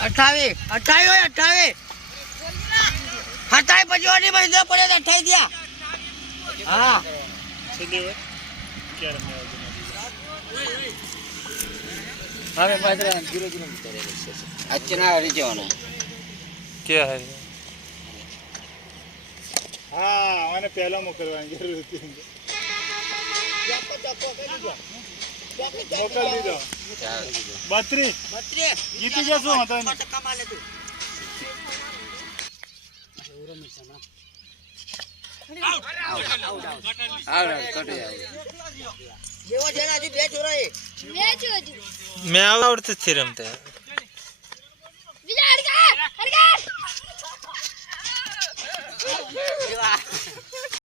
અઠાવી. અઠાવી હોય અઠાવી. હટાઈ પછી ઓડી મહિન્દ્રા પડે અઠાઈ ગયા હા. હવે પાછળ ધીરે ધીરે ઉતરે છે. અચ્છા હરી જવાના? હા? મને પહેલા મોકલવાની જરૂર હતી. મોકલ દીધો. બત્રીસ. બત્રીસ. જીતી જશું હતો ને. ટકા માલે તું. આવડે કટી આવે જેવો જેના હજુ બે છોરા મેં આવડતું જ રમતા